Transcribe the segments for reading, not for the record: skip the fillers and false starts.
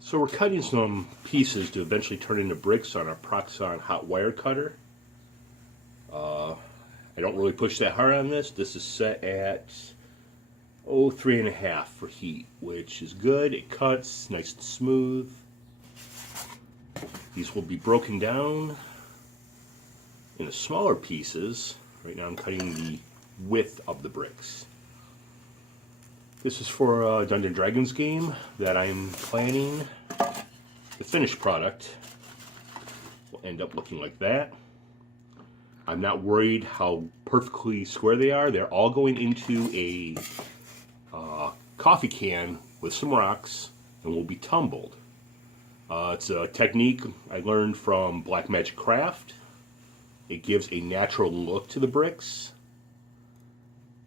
So we're cutting some pieces to eventually turn into bricks on our Proxxon Hot Wire Cutter. I don't really push that hard on this. This is set at 3.5 for heat, which is good. It cuts nice and smooth. These will be broken down into smaller pieces. Right now I'm cutting the width of the bricks. This is for a Dungeons & Dragons game that I'm planning. The finished product will end up looking like that. I'm not worried how perfectly square they are. They're all going into a coffee can with some rocks and will be tumbled. It's a technique I learned from Black Magic Craft. It gives a natural look to the bricks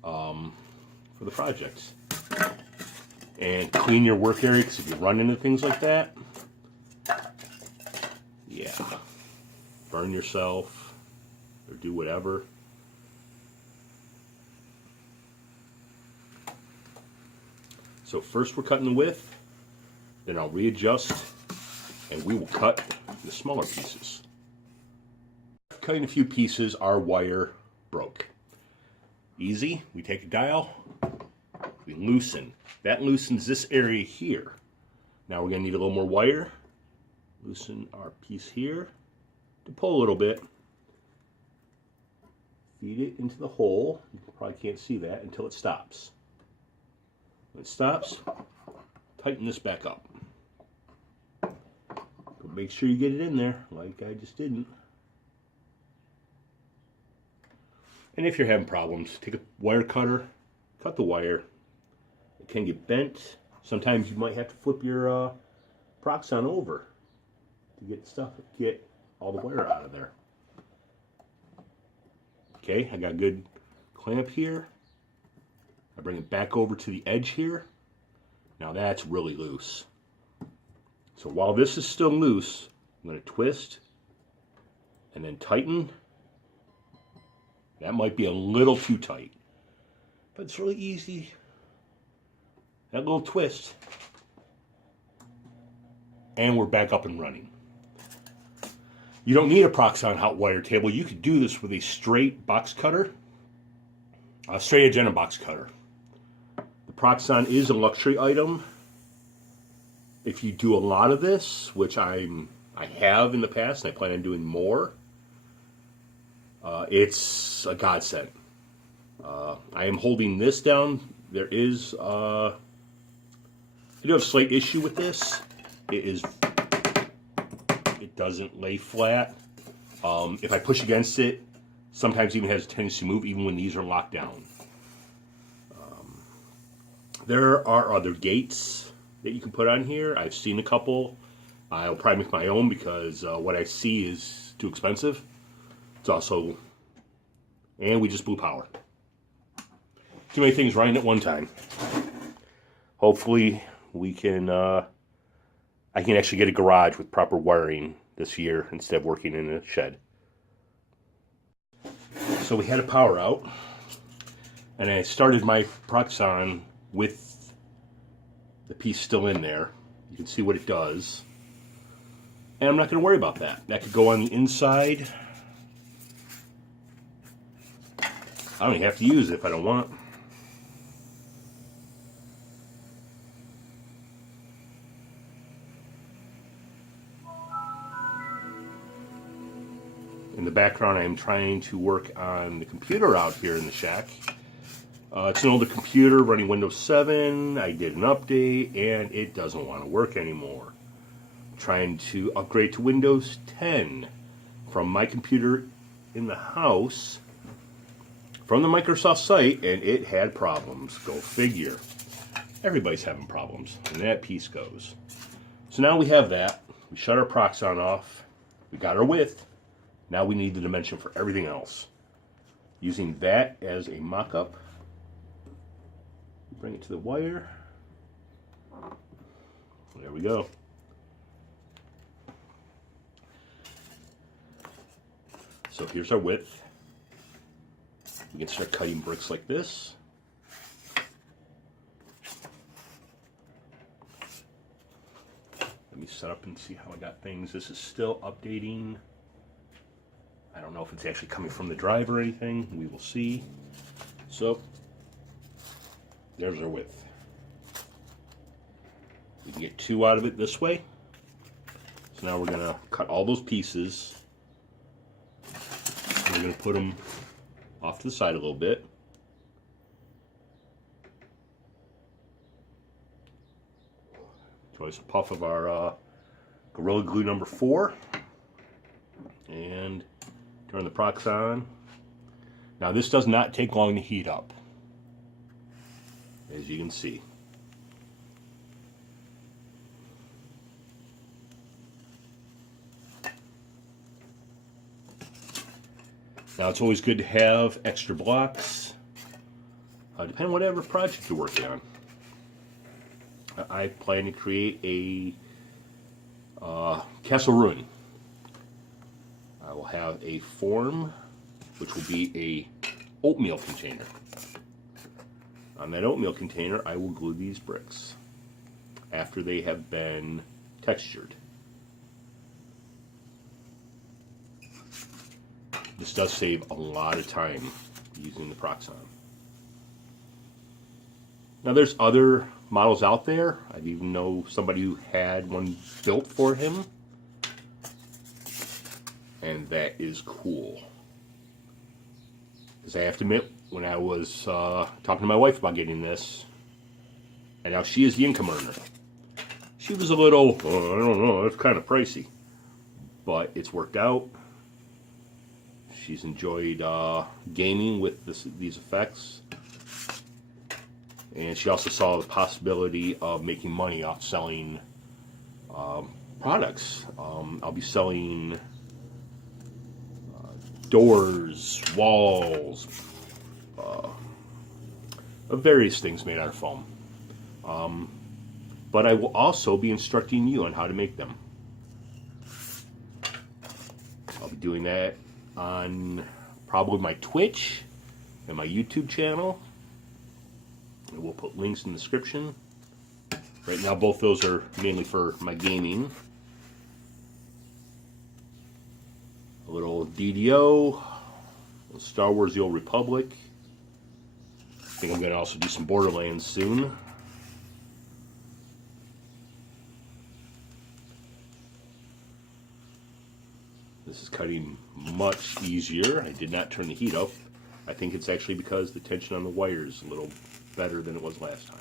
for the projects. And clean your work area, because if you run into things like that, yeah, burn yourself or do whatever. So first we're cutting the width, then I'll readjust, and we will cut the smaller pieces. Cutting a few pieces, our wire broke. Easy, we take a dial, we loosen. That loosens this area here. Now we're going to need a little more wire. Loosen our piece here to pull a little bit. Feed it into the hole. You probably can't see that until it stops. When it stops, tighten this back up. But make sure you get it in there, like I just didn't. And if you're having problems, take a wire cutter, cut the wire. It can get bent. Sometimes you might have to flip your Proxxon over to get all the wire out of there. Okay, I got a good clamp here. I bring it back over to the edge here. Now that's really loose. So while this is still loose, I'm going to twist and then tighten. That might be a little too tight, but it's really easy. That little twist, and we're back up and running. You don't need a Proxxon hot wire table. You could do this with a straight box cutter, a straight edge and a box cutter. The Proxxon is a luxury item. If you do a lot of this, which I have in the past, and I plan on doing more, it's a godsend. I am holding this down. There is I do have a slight issue with this. It doesn't lay flat. If I push against it, sometimes even has a tendency to move, even when these are locked down. There are other gates that you can put on here. I've seen a couple. I'll probably make my own because what I see is too expensive. It's also, and we just blew power. Too many things running at one time. Hopefully we can, I can actually get a garage with proper wiring this year instead of working in a shed. So we had a power out, and I started my Proxxon with the piece still in there. You can see what it does. And I'm not going to worry about that. That could go on the inside. I don't even have to use it if I don't want. In the background, I am trying to work on the computer out here in the shack. It's an older computer running Windows 7. I did an update, and it doesn't want to work anymore. I'm trying to upgrade to Windows 10 from my computer in the house from the Microsoft site, and it had problems. Go figure. Everybody's having problems, and that piece goes. So now we have that. We shut our Proxxon off. We got our width. Now we need the dimension for everything else. Using that as a mock-up, bring it to the wire. There we go. So here's our width. We can start cutting bricks like this. set up and see how I got things. This is still updating. I don't know if it's actually coming from the drive or anything. We will see. So, there's our width. We can get 2 out of it this way. So now we're going to cut all those pieces. We're going to put them off to the side a little bit. Choice a puff of our Gorilla Glue number 4. And turn the Proxxon. Now this does not take long to heat up, as you can see. Now it's always good to have extra blocks, depending on whatever project you're working on. I plan to create a castle ruin. I will have a form, which will be a oatmeal container. On that oatmeal container, I will glue these bricks after they have been textured. This does save a lot of time using the Proxxon. Now there's other models out there. I even know somebody who had one built for him. And that is cool. Because I have to admit, when I was talking to my wife about getting this, and now she is the income earner, she was a little, oh, I don't know, it's kind of pricey. But it's worked out. She's enjoyed gaming with these effects. And she also saw the possibility of making money off selling products. I'll be selling doors, walls, of various things made out of foam. But I will also be instructing you on how to make them. I'll be doing that on probably my Twitch and my YouTube channel. And we'll put links in the description. Right now both those are mainly for my gaming. A little DDO, Star Wars The Old Republic. I think I'm going to also do some Borderlands soon. This is cutting much easier. I did not turn the heat up. I think it's actually because the tension on the wire is a little better than it was last time.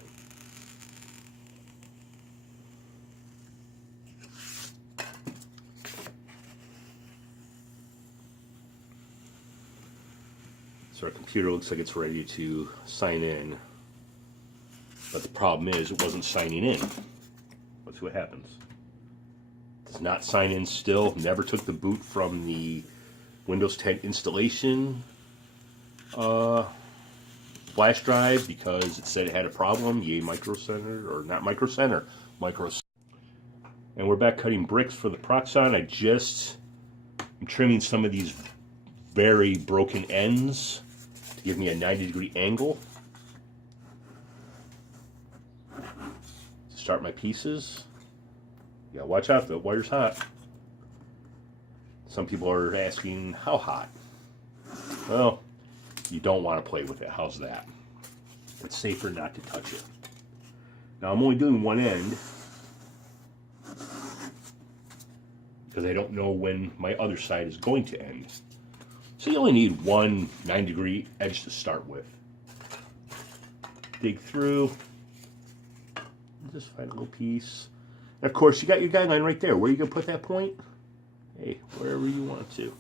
So our computer looks like it's ready to sign in. But the problem is it wasn't signing in. Let's see what happens. Does not sign in still. Never took the boot from the Windows 10 installation flash drive because it said it had a problem. Yay, Micro Center, or not Micro Center, Micro. And we're back cutting bricks for the Proxxon. I'm trimming some of these very broken ends to give me a 90-degree angle to start my pieces. Yeah, watch out, the wire's hot. Some people are asking, how hot? Well, you don't want to play with it. How's that? It's safer not to touch it. Now, I'm only doing one end because I don't know when my other side is going to end. So you only need one 90-degree edge to start with. Dig through. Just find a little piece. And of course, you got your guideline right there. Where are you going to put that point? Hey, wherever you want to.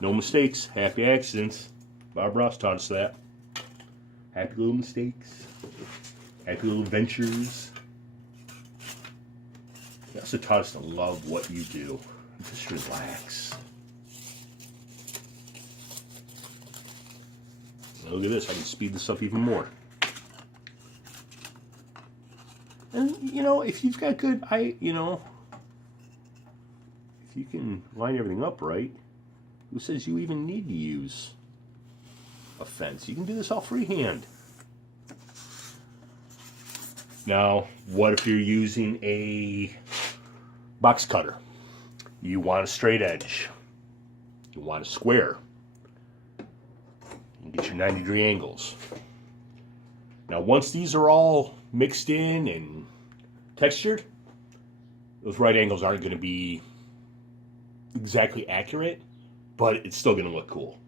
No mistakes, happy accidents. Bob Ross taught us that. Happy little mistakes. Happy little ventures. He also taught us to love what you do. Just relax. Look at this, I can speed this up even more. And, you know, if you've got good, if you can line everything up right, who says you even need to use a fence? You can do this all freehand. Now, what if you're using a box cutter. You want a straight edge. You want a square. You get your 90-degree angles. Now, once these are all mixed in and textured, those right angles aren't going to be exactly accurate, but it's still going to look cool.